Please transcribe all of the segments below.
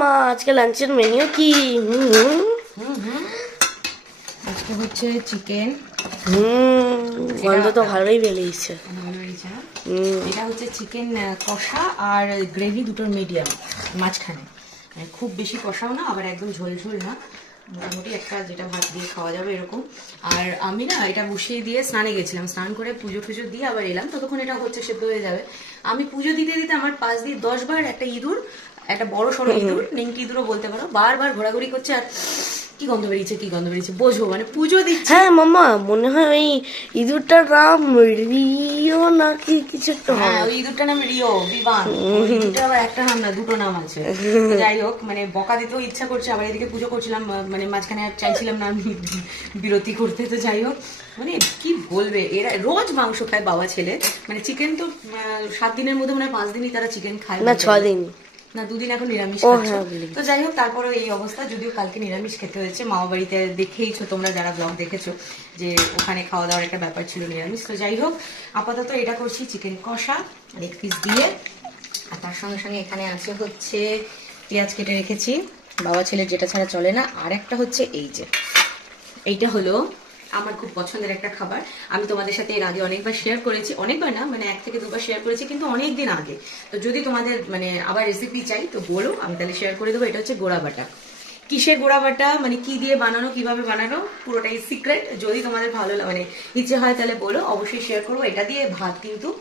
মাম্মা আজকে লাঞ্চের মেনু কি? আজকে হচ্ছে চিকেন হুম গন্ধ তো ভালোই বেরিয়েছে। এটা হচ্ছে চিকেন কষা আর গ্রেভি দুটোর মিডিয়াম মাঝখানে। মানে খুব বেশি কষাও না আবার একদম ঝোল ঝোল না। মোটামুটি একটা যেটা ভাত দিয়ে খাওয়া যাবে এরকম। আর আমি না এটা বসিয়ে দিয়ে স্নানে গেছিলাম। স্নান করে পুজো টুজো দিয়ে আবার এলাম। ততক্ষণ এটা হচ্ছে সেদ্ধ হয়ে যাবে। আমি পুজো দিতে দিতে আমার পাশ দিয়ে দশ বার একটা ইঁদুর একটা বড় সড়ো ইঁদুর নেংটি ইঁদুরও বলতে পারো। বারবার ঘোরাঘুরি করছে আর কি গন্ধ বেরিয়েছে কি গন্ধ বেরিয়েছে বোঝো মানে পুজো দিচ্ছে। হ্যাঁ মাম্মা মনে হয় ওই ইঁদুরটার নাম রিও নাকি কিছু একটা হ্যাঁ ওই ইঁদুরটার নাম রিও বিবান ওই ইঁদুরটার আবার একটা নাম না দুটো নাম আছে। যাই হোক মানে বকা দিতেও ইচ্ছা করছে আবার এদিকে পুজো করছিলাম মানে মাঝখানে আর চাইছিলাম না আমি বিরতি করতে তো যাই হোক। মানে কি বলবে এরা রোজ মাংস খায় বাবা ছেলে। মানে চিকেন তো সাত দিনের মধ্যে মানে পাঁচ দিনই তারা চিকেন খায়। না বলতে ছ দিন না দুদিন এখন নিরামিষ। হ্যাঁ। তো যাই হোক তারপরে এই অবস্থা যদিও কালকে নিরামিষ খেতে হয়েছে মামা বাড়িতে দেখেইছো তোমরা যারা ব্লগ দেখেছ যে ওখানে খাওয়া দাওয়ার একটা ব্যাপার ছিল নিরামিষ তো যাই হোক আপাতত এটা করছি চিকেন কষা লেগ পিস দিয়ে আর তার সঙ্গে সঙ্গে এখানে আছে হচ্ছে পেঁয়াজ কেটে রেখেছি বাবা ছেলের যেটা ছাড়া চলে না আর একটা হচ্ছে এই যে এইটা হলো আমার খুব পছন্দের একটা খাবার। আমি তোমাদের সাথে এর আগে অনেকবার শেয়ার করেছি। অনেকবার না মানে এক থেকে দুবার শেয়ার করেছি, কিন্তু অনেক দিন আগে। তো যদি তোমাদের মানে আবার রেসিপি চাই, তো বলো, আমি তাহলে শেয়ার করে দেবো। এটা হচ্ছে গোড়া বাটা। কিসের গোড়া বাটা? মানে কি দিয়ে বানানো, কীভাবে বানানো, পুরোটাই সিক্রেট যদি তোমাদের ভালো মানে ইচ্ছে হয়, তাহলে বলো। অবশ্যই শেয়ার করব। এটা দিয়ে ভাত কিন্তু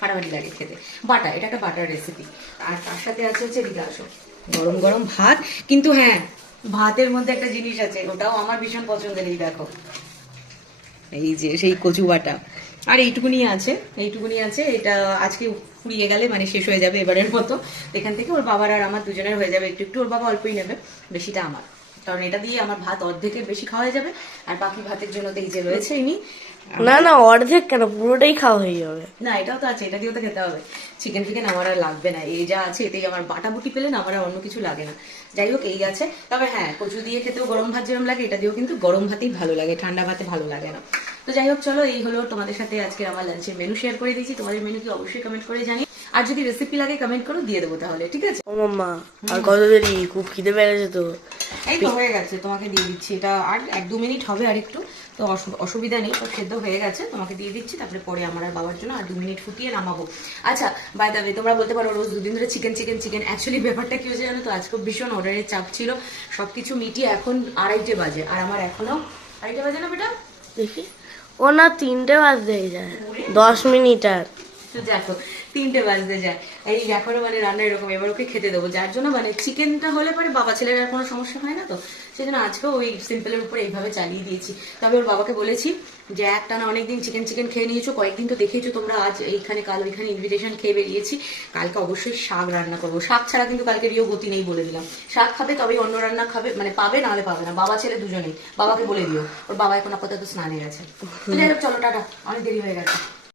ফাটাফাটি লাগে খেতে। বাটা এটা একটা বাটার রেসিপি আর তার সাথে আছে হচ্ছে আসো গরম গরম ভাত। কিন্তু হ্যাঁ ভাতের মধ্যে একটা জিনিস আছে ওটাও আমার ভীষণ পছন্দের এই দেখো। এই যে সেই কচু বাটা আর এইটুকুনি আছে এইটুকুনি আছে এটা আজকে ফুরিয়ে গেলে মানে শেষ হয়ে যাবে এবারের মতো। এখান থেকে ওর বাবার আর আমার দুজনের হয়ে যাবে একটু একটু ওর বাবা অল্পই নেবে বেশিটা আমার। কারণ এটা দিয়ে আমার ভাত অর্ধেকের বেশি খাওয়া যাবে আর বাকি ভাতের জন্য তো এই যে রয়েছে ইনি না না অর্ধেক কেন? পুরোটাই খাওয়া হয়ে যাবে। না এটাও তো আছে এটা দিয়েও তো খেতে হবে। চিকেন ফিকেন আমার আর লাগবে না। এই যা আছে, এতেই আমার বাটাবুটি পেলে না আমার আর অন্য কিছু লাগে না। যাই হোক, এই আছে। তবে হ্যাঁ কচু দিয়ে খেতেও গরম ভাত যেরকম লাগে, এটা দিয়েও কিন্তু গরম ভাতেই ভালো লাগে, ঠান্ডা ভাতে ভালো লাগে না। তো যাই হোক, চলো, এই হলো তোমাদের সাথে আজকে আমার লাঞ্চের মেনু শেয়ার করে দিয়েছি। তোমাদের মেনু কি অবশ্যই কমেন্ট করে জানি আর যদি রেসিপি লাগে কমেন্ট করো দিয়ে দেবো তাহলে ঠিক আছে? ও মাম্মা আর কত দেরি খুব খিদে পেয়ে গেছে তো। এই তো হয়ে গেছে তোমাকে দিয়ে দিচ্ছি। এটা আর এক দু মিনিট হবে আর একটু তো অসুবিধা নেই সব সেদ্ধ হয়ে গেছে তোমাকে দিয়ে দিচ্ছি তারপরে পরে আমার আর বাবার জন্য আর দু মিনিট ফুটিয়ে নামাবো। আচ্ছা বাই দাবে তোমরা বলতে পারো রোজ দুদিন ধরে চিকেন চিকেন চিকেন অ্যাকচুয়ালি ব্যাপারটা কি হয়েছে জানো তো আজকে ভীষণ অর্ডারের চাপ ছিল। সবকিছু মিটিয়ে এখন আড়াইটে বাজে আর আমার এখনও আড়াইটে বাজে না বেটা? দেখি। ও না তিনটে বাজতে যায়। দশ মিনিট আর। দেখো, তিনটে বাজতে যায়। এই এখনও মানে রান্না এরকম, এবার ওকে খেতে দেবো। যার জন্য মানে চিকেনটা হলে পরে বাবা ছেলের আর কোনো সমস্যা হয় না তো? সেই জন্য আজকেও ওই সিম্পলের উপর এইভাবে চালিয়ে দিয়েছি। তবে ওর বাবাকে বলেছি যে একটা না অনেকদিন চিকেন চিকেন খেয়ে নিয়েছো, কয়েকদিন তো দেখেইছো তোমরা আজ এইখানে কাল ওইখানে ইনভিটেশন খেয়ে বেরিয়েছি। কালকে অবশ্যই শাক রান্না করব। শাক ছাড়া কিন্তু কালকে রিও গতি নেই বলে দিলাম। শাক খাবে, তবেই অন্য রান্না খাবে মানে পাবে, নাহলে পাবে না। বাবা ছেলে দুজনেই। বাবাকে বলে দিও। ওর বাবা এখন আপাতত স্নানে গেছে চলো, টাটা। অনেক দেরি হয়ে গেছে।